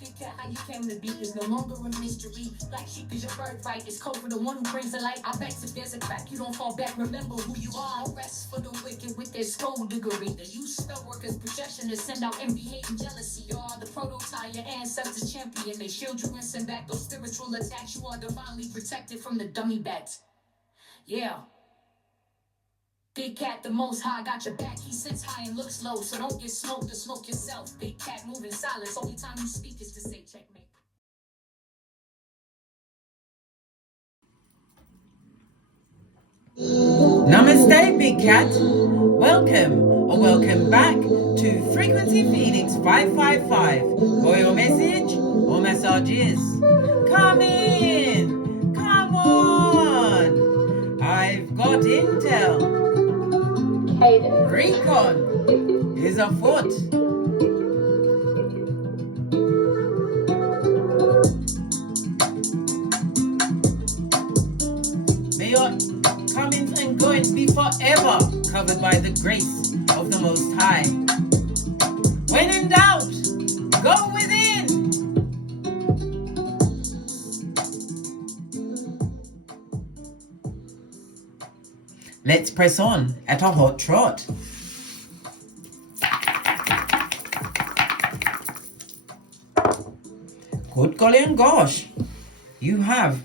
Big cat, how you came to be is no longer a mystery. Black sheep is your birthright. It's code for the one who brings the light. I bet if there's a crack, you don't fall back. Remember who you are. No rest for the wicked with their skullduggery. The use spell workers' projection to send out envy, hate, and jealousy. You are the prototype, your ancestors champion. They shield you and send back those spiritual attacks. You are divinely protected from the dummy bats. Yeah. Big cat, the most high, got your back. He sits high and looks low, so don't get smoked or smoke yourself. Big cat, move in silence. Only time you speak is to say checkmate. Namaste, Big Cat. Welcome or welcome back to Frequency Phoenix 555. For your message or messages, come in. Come on. I've got intel. Recon is afoot. May your comings and goings be forever covered by the grace of the Most High. When in doubt, go within. Let's press on at a hot trot. Good golly and gosh, you have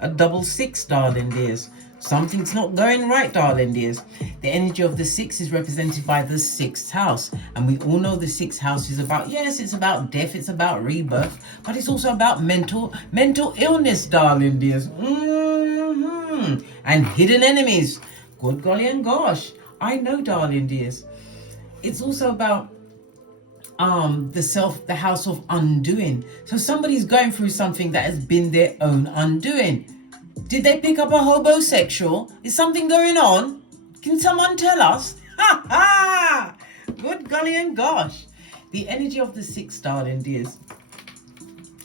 a double six, darling dears. Something's not going right, darling dears. The energy of the six is represented by the sixth house. And we all know the sixth house is about, yes, it's about death, it's about rebirth, but it's also about mental illness, darling dears. And hidden enemies. Good golly and gosh. I know, darling dears. It's also about the house of undoing. So somebody's going through something that has been their own undoing. Did they pick up a homosexual? Is something going on? Can someone tell us? Ha ha! Good golly and gosh. The energy of the six, darling dears,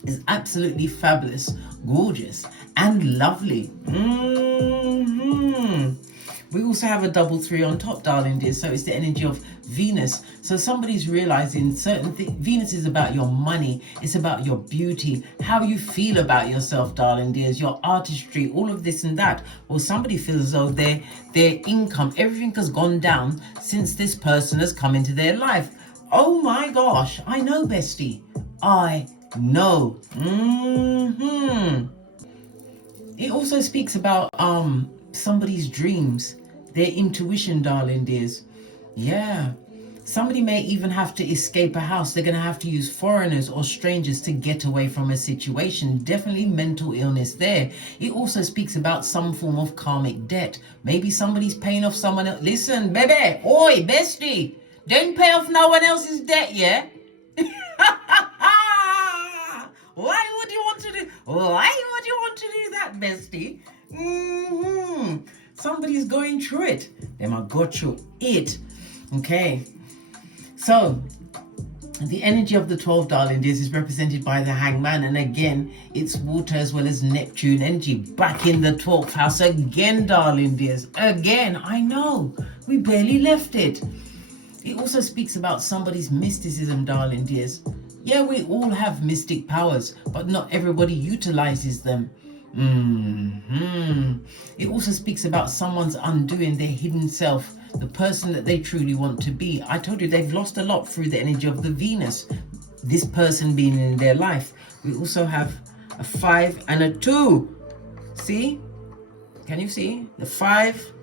is absolutely fabulous, gorgeous, and lovely. We also have a double three on top, darling dears. So it's the energy of Venus. So somebody's realizing certain things. Venus is about your money. It's about your beauty, how you feel about yourself, darling dears, your artistry, all of this and that. Or somebody feels as though their income, everything has gone down since this person has come into their life. Oh my gosh, I know, bestie. I know. It also speaks about somebody's dreams, their intuition, darling dears. Yeah. Somebody may even have to escape a house. They're going to have to use foreigners or strangers to get away from a situation. Definitely mental illness there. It also speaks about some form of karmic debt. Maybe somebody's paying off someone else. Listen, baby, oi, bestie, don't pay off no one else's debt, yeah? Why would you want to do that, bestie? Somebody's going through it. They might go through it. Okay. So, the energy of the 12, darling dears, is represented by the Hangman. And again, it's water as well as Neptune energy. Back in the 12th house again, darling dears. Again, I know. We barely left it. It also speaks about somebody's mysticism, darling dears. Yeah, we all have mystic powers, but not everybody utilizes them. It also speaks about someone's undoing their hidden self, the person that they truly want to be. I told you they've lost a lot through the energy of the Venus, this person being in their life. We also have a 5 and a 2. See? Can you see? The 5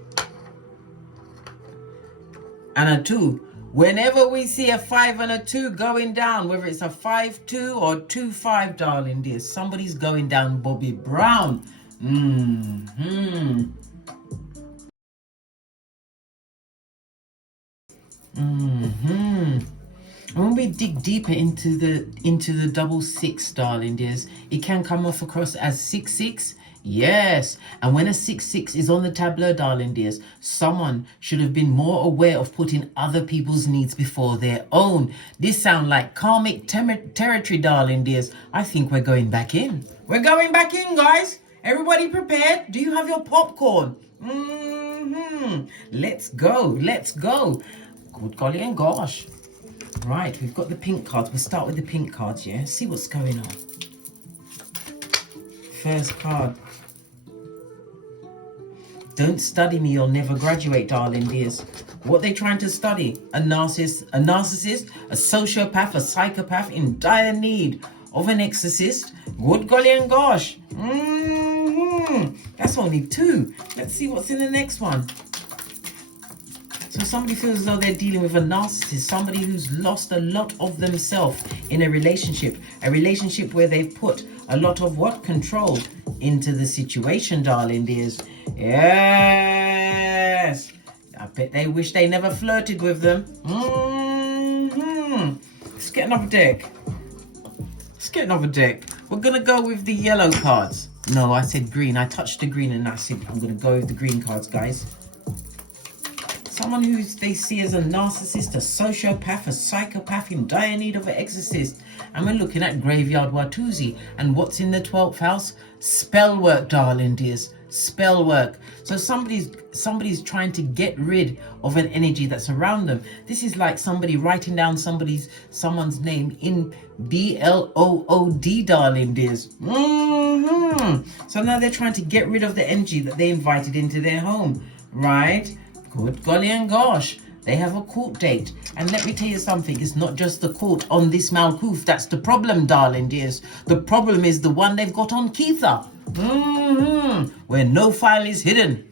and a 2. Whenever we see a 5 and a 2 going down, whether it's a 5-2 or 2-5, darling dear, somebody's going down Bobby Brown. And when we dig deeper into the double 6, darling dears, it can come off across as 6-6. Yes, and when a 6-6 is on the tableau, darling dears, someone should have been more aware of putting other people's needs before their own. This sounds like karmic territory, darling dears. I think we're going back in. We're going back in, guys. Everybody prepared? Do you have your popcorn? Let's go. Let's go. Good golly and gosh. Right, we've got the pink cards. We'll start with the pink cards, yeah? See what's going on. First card. Don't study me, you'll never graduate, darling dears. What they trying to study? A narcissist, a sociopath, a psychopath in dire need of an exorcist. Good golly and gosh. That's only 2. Let's see what's in the next one. So somebody feels as though they're dealing with a narcissist, somebody who's lost a lot of themselves in a relationship where they've put a lot of what? Control into the situation, darling dears. Yes. I bet they wish they never flirted with them. Let's get another deck. We're going to go with the yellow cards. No, I said green. I touched the green and I said I'm going to go with the green cards, guys. Someone who they see as a narcissist, a sociopath, a psychopath in dire need of an exorcist. And we're looking at Graveyard Watusi. And what's in the 12th house? Spell work, darling dears. Spell work. So somebody's trying to get rid of an energy that's around them. This is like somebody writing down someone's name in BLOOD, darling dears. So now they're trying to get rid of the energy that they invited into their home, right? Good golly and gosh. They have a court date. And let me tell you something, it's not just the court on this Malkuth that's the problem, darling dears. The problem is the one they've got on Keitha. Where no file is hidden.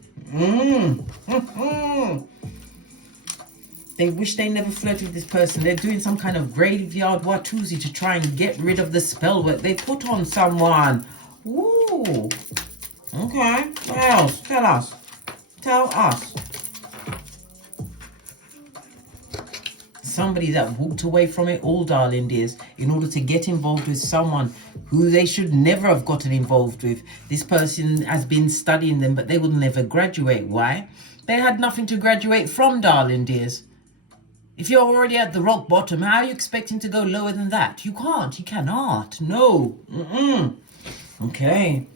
They wish they never flirted with this person. They're doing some kind of Graveyard Watusi to try and get rid of the spell work they put on someone. Ooh. Okay. What else? Tell us. Somebody that walked away from it all, darling dears, in order to get involved with someone who they should never have gotten involved with. This person has been studying them, but they will never graduate. Why? They had nothing to graduate from, darling dears. If you're already at the rock bottom, how are you expecting to go lower than that? You can't. You cannot. No. Okay.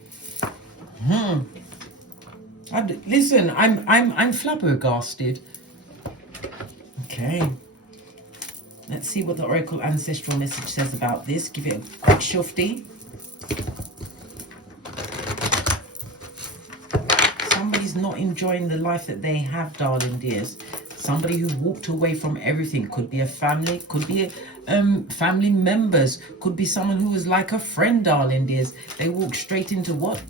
Listen, I'm flabbergasted. Okay. Let's see what the Oracle Ancestral message says about this. Give it a quick shufty. Somebody's not enjoying the life that they have, darling dears. Somebody who walked away from everything. Could be a family, could be family members, could be someone who was like a friend, darling dears. They walked straight into what?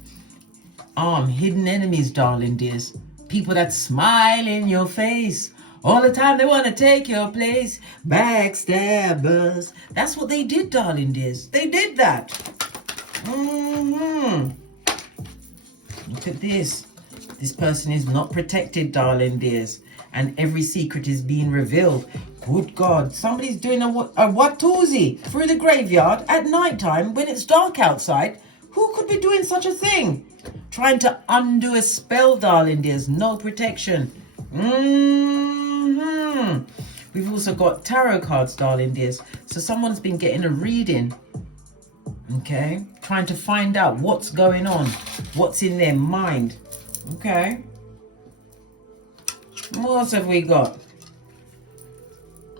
Hidden enemies, darling dears. People that smile in your face. All the time they want to take your place. Backstabbers. That's what they did, darling dears. They did that. Look at this. This person is not protected, darling dears. And every secret is being revealed. Good God. Somebody's doing a Watusi through the graveyard at night time when it's dark outside. Who could be doing such a thing? Trying to undo a spell, darling dears. No protection. We've also got tarot cards, darling dears. So someone's been getting a reading. Okay. Trying to find out what's going on. What's in their mind. Okay. What else have we got?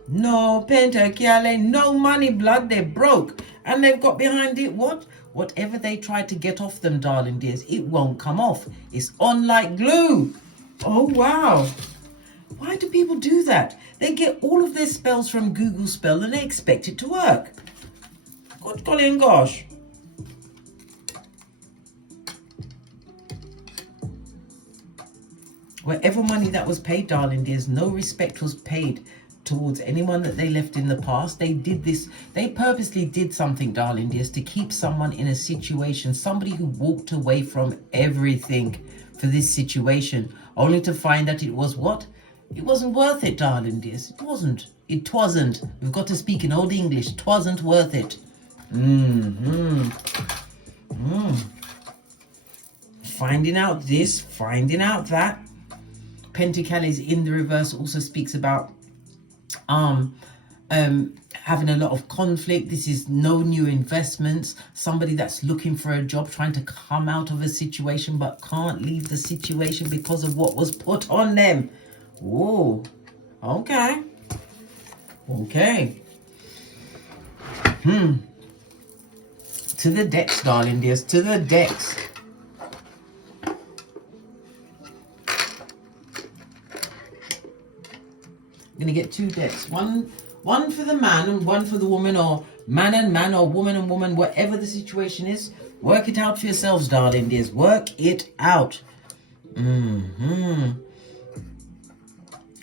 No pentakiale, no money, blood. They're broke. And they've got behind it what? Whatever they try to get off them, darling dears, it won't come off. It's on like glue. Oh, wow. Why do people do that? They get all of their spells from Google Spell and they expect it to work. Good golly and gosh. Whatever money that was paid, darling dears, no respect was paid towards anyone that they left in the past. They did this. They purposely did something, darling dears, to keep someone in a situation. Somebody who walked away from everything for this situation, only to find that it was what? It wasn't worth it, darling dears. It wasn't. It wasn't. We've got to speak in old English. It wasn't worth it. Finding out this, finding out that. Pentacles in the reverse also speaks about having a lot of conflict. This is no new investments. Somebody that's looking for a job, trying to come out of a situation but can't leave the situation because of what was put on them. Whoa. Okay. To the decks, darling dears. To the decks. I'm going to get 2 decks. One for the man and one for the woman, or man and man, or woman and woman, whatever the situation is. Work it out for yourselves, darling dears. Work it out.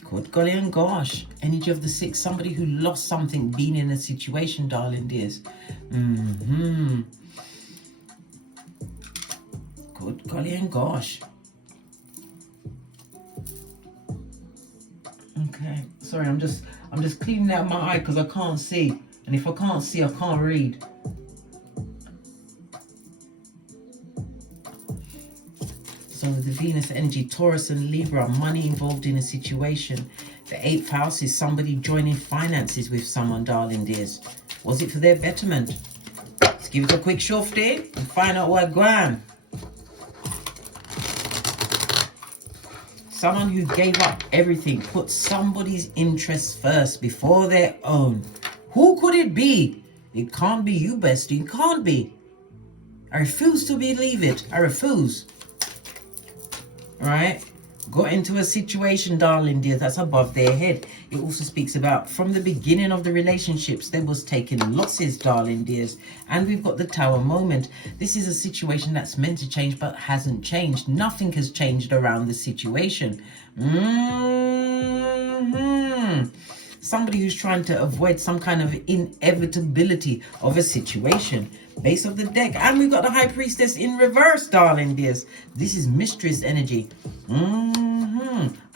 Good golly and gosh. Energy of the 6. Somebody who lost something, been in a situation, darling dears. Good golly and gosh. Okay. Sorry, I'm just cleaning out my eye because I can't see. And if I can't see, I can't read. So the Venus energy, Taurus and Libra, money involved in a situation. The 8th house is somebody joining finances with someone, darling dears. Was it for their betterment? Let's give it a quick shofty and find out what's going on. Someone who gave up everything, put somebody's interests first before their own. Who could it be? It can't be you, bestie. It can't be. I refuse to believe it. I refuse. Right? Got into a situation, darling dear, that's above their head. It also speaks about from the beginning of the relationships, they was taking losses, darling dears. And we've got the Tower moment. This is a situation that's meant to change but hasn't changed. Nothing has changed around the situation. Somebody who's trying to avoid some kind of inevitability of a situation. Base of the deck. And we've got the High Priestess in reverse, darling dears. This is Mistress energy.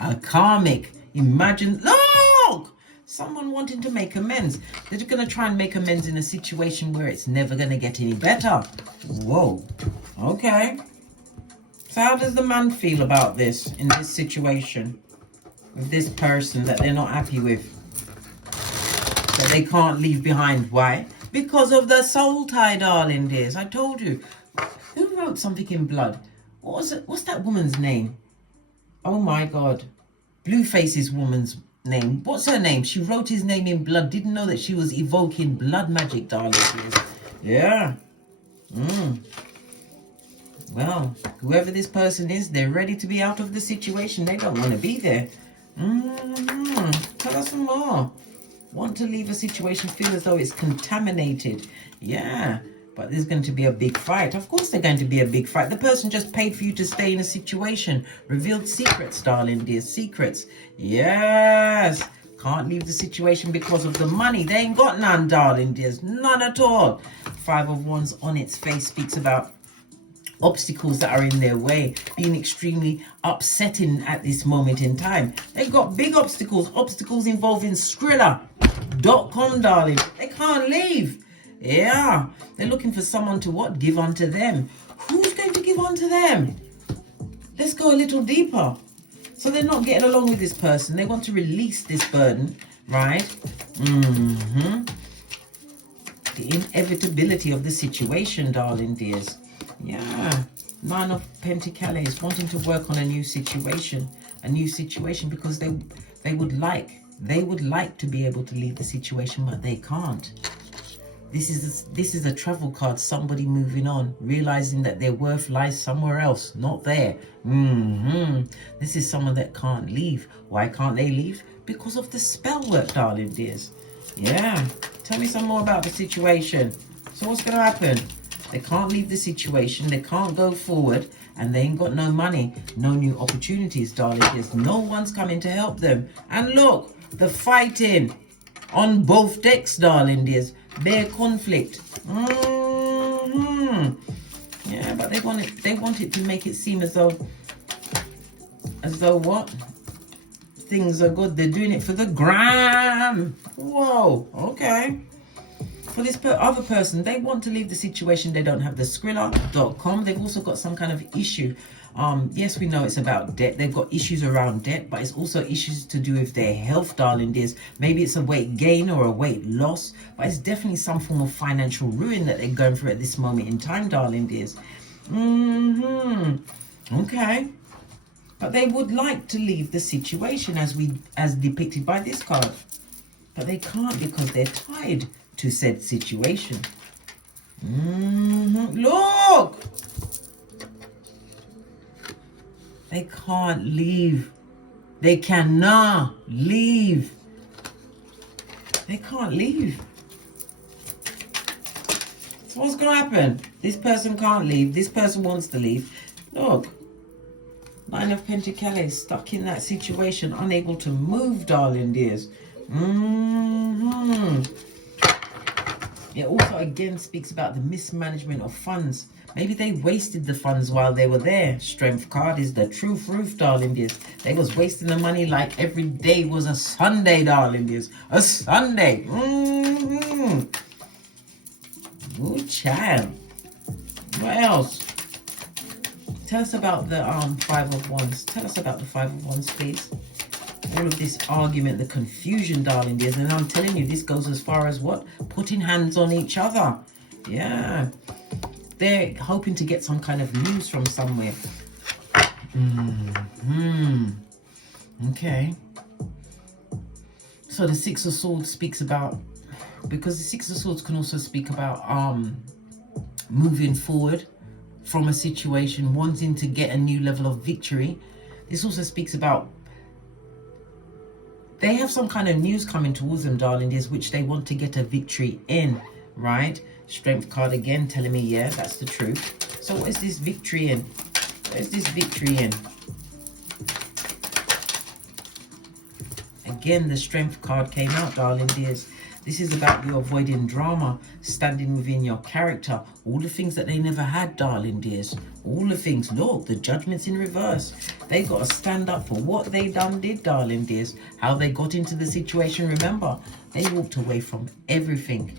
A karmic. Imagine, look! Someone wanting to make amends. They're going to try and make amends in a situation where it's never going to get any better. Whoa. Okay. So how does the man feel about this in this situation? With this person that they're not happy with? That they can't leave behind. Why? Because of the soul tie, darling dears. I told you. Who wrote something in blood? What was it? What's that woman's name? Oh my God. Blueface's woman's name. What's her name? She wrote his name in blood. Didn't know that she was evoking blood magic, darling dears. Yeah. Well, whoever this person is, they're ready to be out of the situation. They don't want to be there. Tell us some more. Want to leave a situation, feel as though it's contaminated. Yeah, but there's going to be a big fight. Of course there's going to be a big fight. The person just paid for you to stay in a situation. Revealed secrets, darling dear. Secrets. Yes. Can't leave the situation because of the money. They ain't got none, darling dears. None at all. 5 of Wands on its face speaks about obstacles that are in their way, being extremely upsetting at this moment in time. They've got big obstacles involving Skrilla.com, darling. They can't leave. Yeah, they're looking for someone to what? Give unto them. Who's going to give unto them? Let's go a little deeper. So they're not getting along with this person. They want to release this burden, right? The inevitability of the situation, darling dears. Yeah, 9 of Pentacles, wanting to work on a new situation because they would like to be able to leave the situation, but they can't. This is a travel card. Somebody moving on, realizing that their worth lies somewhere else, not there. This is someone that can't leave. Why can't they leave? Because of the spell work, darling dears. Yeah, tell me some more about the situation. So what's going to happen? They can't leave the situation, they can't go forward, and they ain't got no money, no new opportunities, darling. There's no one's coming to help them. And look, the fighting on both decks, darling dears. Bare conflict. Yeah, but they want it to make it seem as though what? Things are good. They're doing it for the gram. Whoa, okay. For this other person, they want to leave the situation. They don't have the Skrilla.com. They've also got some kind of issue. Yes, we know it's about debt. They've got issues around debt, but it's also issues to do with their health, darling dears. Maybe it's a weight gain or a weight loss, but it's definitely some form of financial ruin that they're going through at this moment in time, darling dears. Okay. But they would like to leave the situation as depicted by this card. But they can't because they're tied. to said situation. Look! They can't leave. They cannot leave. They can't leave. So what's going to happen? This person can't leave. This person wants to leave. Look. 9 of Pentacles, stuck in that situation, unable to move, darling dears. It also again speaks about the mismanagement of funds. Maybe they wasted the funds while they were there. Strength card is the truth roof, darling dears. They was wasting the money like every day was a Sunday, darling dears. A Sunday. Ooh, child. What else? Tell us about the 5 of Wands. Tell us about the 5 of Wands, please. All of this argument, the confusion, darling dears. And I'm telling you, this goes as far as what? Putting hands on each other. Yeah. They're hoping to get some kind of news from somewhere. Okay. So the 6 of Swords speaks about, because the 6 of Swords can also speak about moving forward from a situation, wanting to get a new level of victory. This also speaks about they have some kind of news coming towards them, darling dears, which they want to get a victory in, right? Strength card again telling me, yeah, that's the truth. So what is this victory in? What is this victory in? Again, the Strength card came out, darling dears. This is about you avoiding drama, standing within your character. All the things that they never had, darling dears. All the things. Look, the Judgment's in reverse. They got to stand up for what they done did, darling dears. How they got into the situation. Remember, they walked away from everything.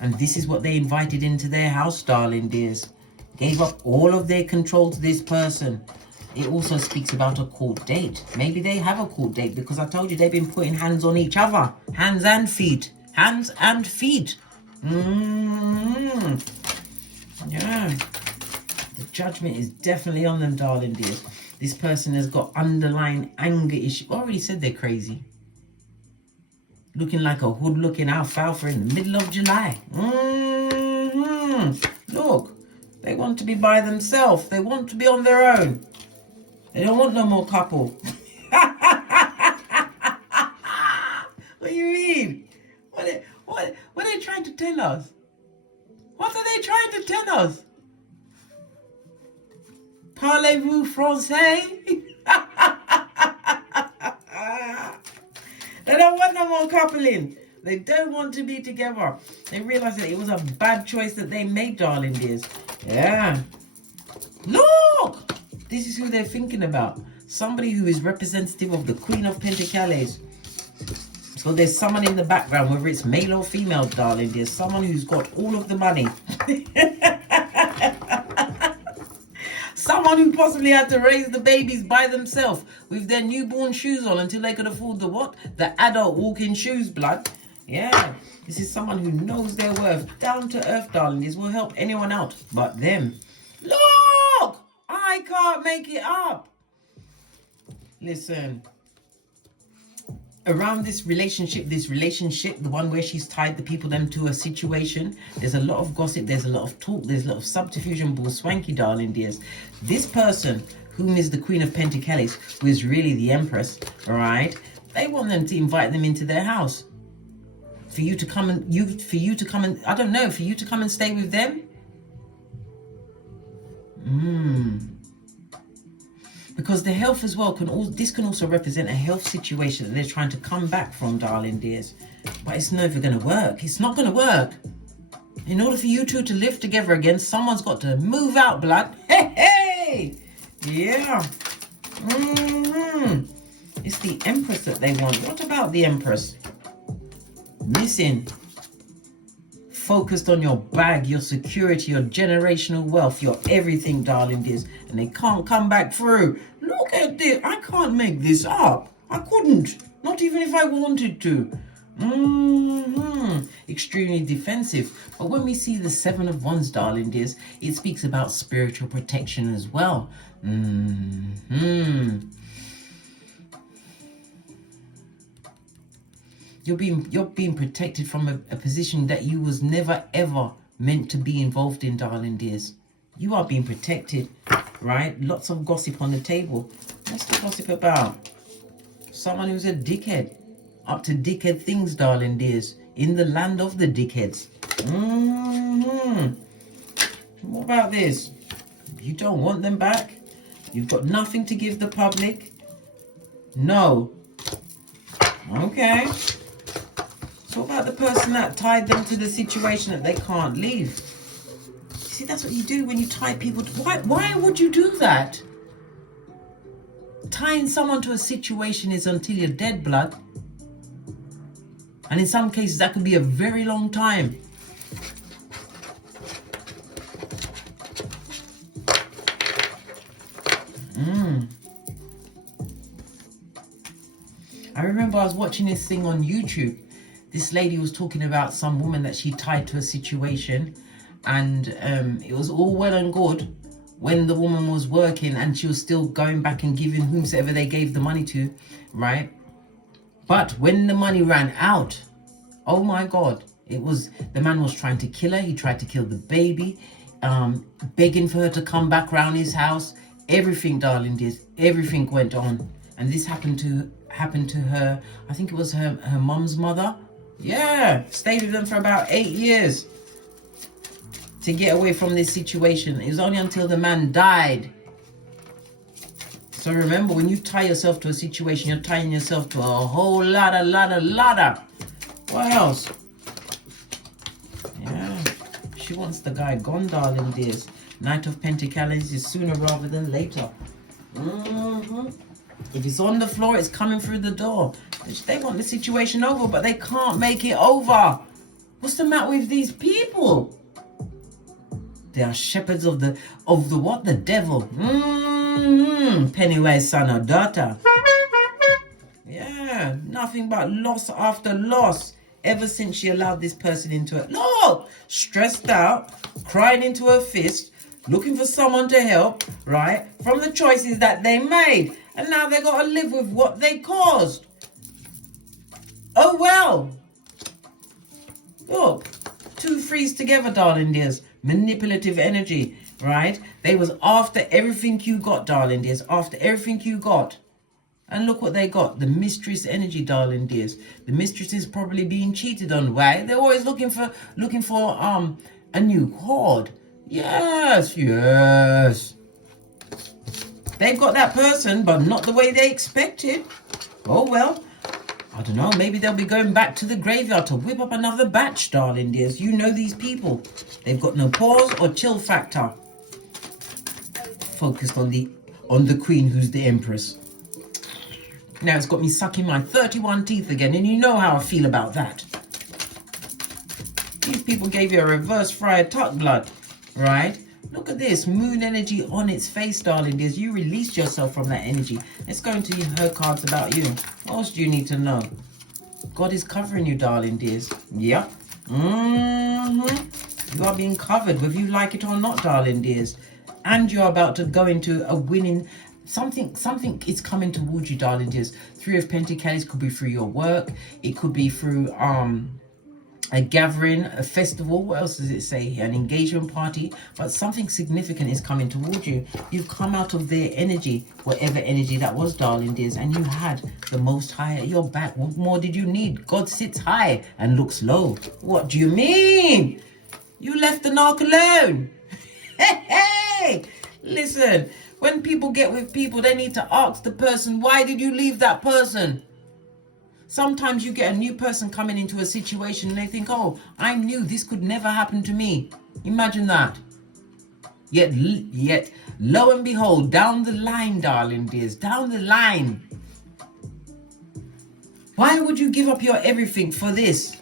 And this is what they invited into their house, darling dears. Gave up all of their control to this person. It also speaks about a court date. Maybe they have a court date because I told you they've been putting hands on each other. Hands and feet. Hands and feet. Yeah. The Judgment is definitely on them, darling dears. This person has got underlying anger issues. I already said they're crazy. Looking like a hood-looking alfalfa in the middle of July. Look. They want to be by themselves. They want to be on their own. They don't want no more couple. What do you mean? What are they trying to tell us? What are they trying to tell us? Parlez-vous français? They don't want no more coupling. They don't want to be together. They realize that it was a bad choice that they made, darling dears. Yeah. Look! This is who they're thinking about. Somebody who is representative of the Queen of Pentacles. So there's someone in the background, whether it's male or female, darling. There's someone who's got all of the money. Someone who possibly had to raise the babies by themselves with their newborn shoes on until they could afford the what? The adult walking shoes, blood. Yeah. This is someone who knows their worth. Down to earth, darling. This will help anyone out but them. Look! I can't make it up. Listen. Around this relationship, the one where she's tied the people them to a situation, there's a lot of gossip, there's a lot of talk, there's a lot of subterfuge and bull swanky, darling dears. This person, whom is the Queen of Pentacles, who is really the Empress, all right? They want them to invite them into their house. For you to come and, I don't know, for you to come and stay with them? Because the health as well this can also represent a health situation that they're trying to come back from, darling dears. But it's never going to work. It's not going to work. In order for you two to live together again, someone's got to move out, blood. Hey! Yeah. It's the Empress that they want. What about the Empress? Missing. Focused on your bag, your security, your generational wealth, your everything, darling dears, and they can't come back through. Look at this. I can't make this up. I couldn't. Not even if I wanted to. Extremely defensive. But when we see the 7 of Wands, darling dears, it speaks about spiritual protection as well. You're being protected from a position that you was never ever meant to be involved in, darling dears. You are being protected, right? Lots of gossip on the table. What's the gossip about? Someone who's a dickhead. Up to dickhead things, darling dears. In the land of the dickheads. What about this? You don't want them back? You've got nothing to give the public? No. Okay. So what about the person that tied them to the situation that they can't leave? See, that's what you do when you tie people to... Why would you do that? Tying someone to a situation is until you're dead, blood. And in some cases, that could be a very long time. I remember I was watching this thing on YouTube. This lady was talking about some woman that she tied to a situation, and it was all well and good when the woman was working and she was still going back and giving whomsoever they gave the money to, right? But when the money ran out, oh my God, the man was trying to kill her. He tried to kill the baby, begging for her to come back round his house. Everything, darling dears, everything went on. And this happened to her, I think it was her mum's mother. Yeah, stayed with them for about 8 years to get away from this situation. It was only until the man died. So remember, when you tie yourself to a situation, you're tying yourself to a whole lot of. What else? Yeah, she wants the guy gone, darling dears. Knight of Pentacles is sooner rather than later. If it's on the floor, it's coming through the door. They want the situation over, but they can't make it over. What's the matter with these people? They are shepherds of the what? The devil. Pennywise son or daughter. Yeah, nothing but loss after loss. Ever since she allowed this person into it. Look, stressed out, crying into her fist, looking for someone to help, right? From the choices that they made. And now they got to live with what they caused. Oh, well. Look, 2 threes together, darling dears. Manipulative energy, right? They was after everything you got, darling dears. After everything you got. And look what they got. The mistress energy, darling dears. The mistress is probably being cheated on. Why? They're always looking for a new cord. Yes. They've got that person, but not the way they expected. Oh, well. I don't know. Maybe they'll be going back to the graveyard to whip up another batch, darling dears. You know these people. They've got no pause or chill factor. Focused on the queen, who's the empress. Now it's got me sucking my 31 teeth again, and you know how I feel about that. These people gave you a reverse friar tuck, blood, right? Look at this, moon energy on its face, darling dears. You released yourself from that energy. Let's go into her cards about you. What else do you need to know? God is covering you, darling dears. Yep. You are being covered, whether you like it or not, darling dears. And you're about to go into a winning... Something is coming towards you, darling dears. 3 of Pentacles could be through your work. It could be through a gathering, a festival. What else does it say? An engagement party. But something significant is coming towards you. You've come out of their energy, whatever energy that was, darling dears, and you had the Most High at your back. What more did you need? God sits high and looks low. What do you mean? You left the narc alone. Hey, listen. When people get with people, they need to ask the person, why did you leave that person? Sometimes you get a new person coming into a situation and they think, oh, I knew this could never happen to me. Imagine that. Yet, lo and behold, down the line, darling dears, down the line. Why would you give up your everything for this?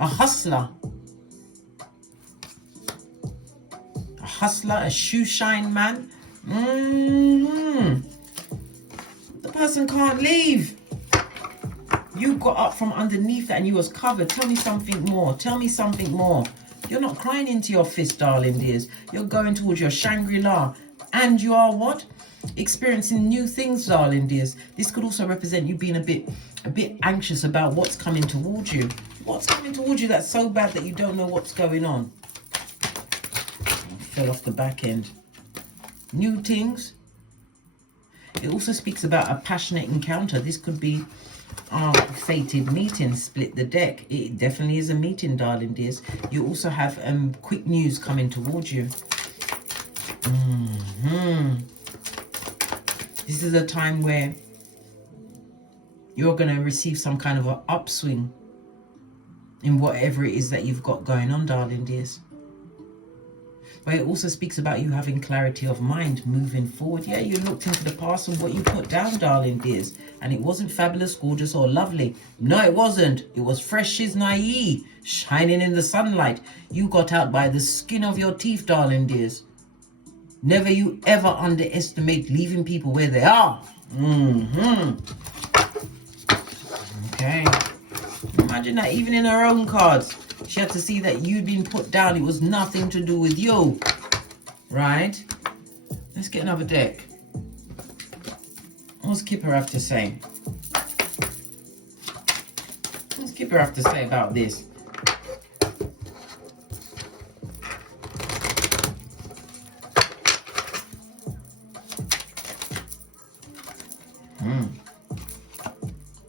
A hustler. A hustler, a shoe shine man. The person can't leave. You got up from underneath that and you was covered. Tell me something more. Tell me something more. You're not crying into your fist, darling dears. You're going towards your Shangri-La. And you are what? experiencing new things, darling dears. This could also represent you being a bit anxious about what's coming towards you. What's coming towards you that's so bad that you don't know what's going on. Fell off the back end. New things. It also speaks about a passionate encounter. This could be fated meeting. Split the deck. It definitely is a meeting, darling dears. You also have quick news coming towards you. This is a time where you're going to receive some kind of an upswing in whatever it is that you've got going on, darling dears. But it also speaks about you having clarity of mind moving forward. Yeah, you looked into the past and what you put down, darling dears. And it wasn't fabulous, gorgeous, or lovely. No, it wasn't. It was fresh as naive, shining in the sunlight. You got out by the skin of your teeth, darling dears. Never you ever underestimate leaving people where they are. Okay. Imagine that even in her own cards, she had to see that you'd been put down. It was nothing to do with you. Right? Let's get another deck. What's Kipper have to say? What's Kipper have to say about this?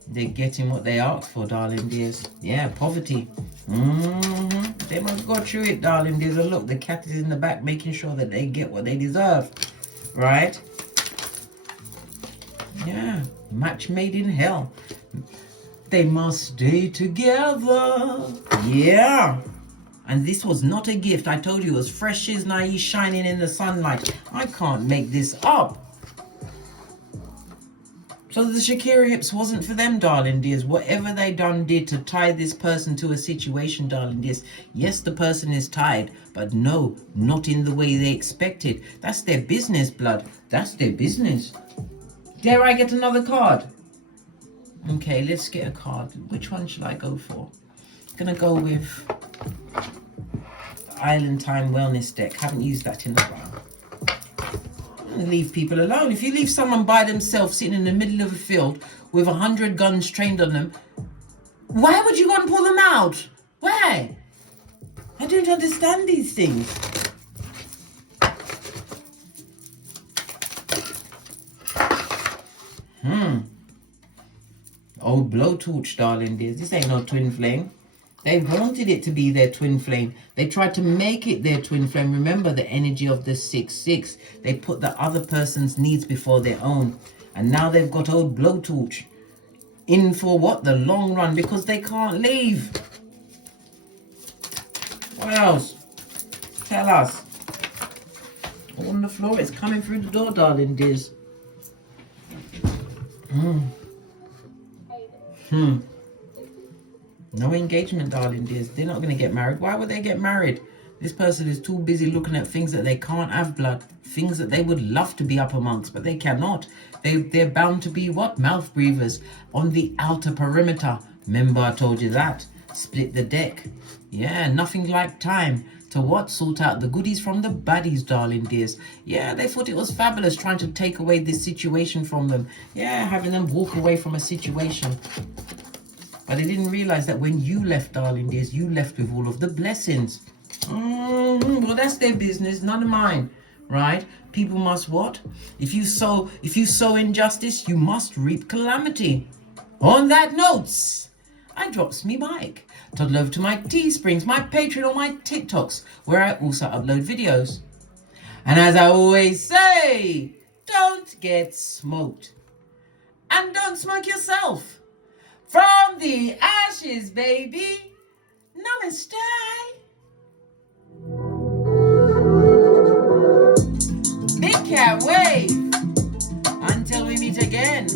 They're getting what they asked for, darling dears. Yeah, poverty. They must go through it, darling dears. And look, the cat is in the back making sure that they get what they deserve. Right? Yeah, match made in hell. They must stay together. Yeah. And this was not a gift. I told you it was fresh as naive, shining in the sunlight. I can't make this up. So the Shakira hips wasn't for them, darling dears. Whatever they did to tie this person to a situation, darling dears. Yes, the person is tied, but no, not in the way they expected. That's their business, blood. That's their business. Dare I get another card? Okay, let's get a card. Which one should I go for? I'm gonna go with the Island Time Wellness deck. Haven't used that in a while. Leave people alone. If you leave someone by themselves sitting in the middle of a field with 100 guns trained on them, why would you go and pull them out? Why? I don't understand these things. Old blowtorch, darling dears. This ain't no twin flame. They wanted it to be their twin flame. They tried to make it their twin flame. Remember the energy of the 6-6. They put the other person's needs before their own. And now they've got old blowtorch in for what? The long run, because they can't leave. What else? Tell us. On the floor, it's coming through the door, darling dears. No engagement, darling dears. They're not going to get married. Why would they get married? This person is too busy looking at things that they can't have, blood. Things that they would love to be up amongst, but they cannot. They're bound to be what? Mouth breathers on the outer perimeter. Remember I told you that. Split the deck. Yeah, nothing like time to what? Sort out the goodies from the baddies, darling dears. Yeah, they thought it was fabulous trying to take away this situation from them. Yeah, having them walk away from a situation. But they didn't realize that when you left, darling dears, you left with all of the blessings. Well, that's their business, none of mine, right? People must what? If you sow injustice, you must reap calamity. On that note, I drops me mic. Toddle over to my Teesprings, my Patreon, or my TikToks, where I also upload videos. And as I always say, don't get smoked. And don't smoke yourself. From the ashes, baby. Namaste. Big cat wave. Until we meet again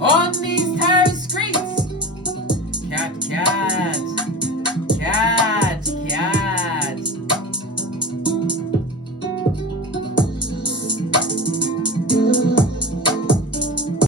on these tarot streets. Cat, cat.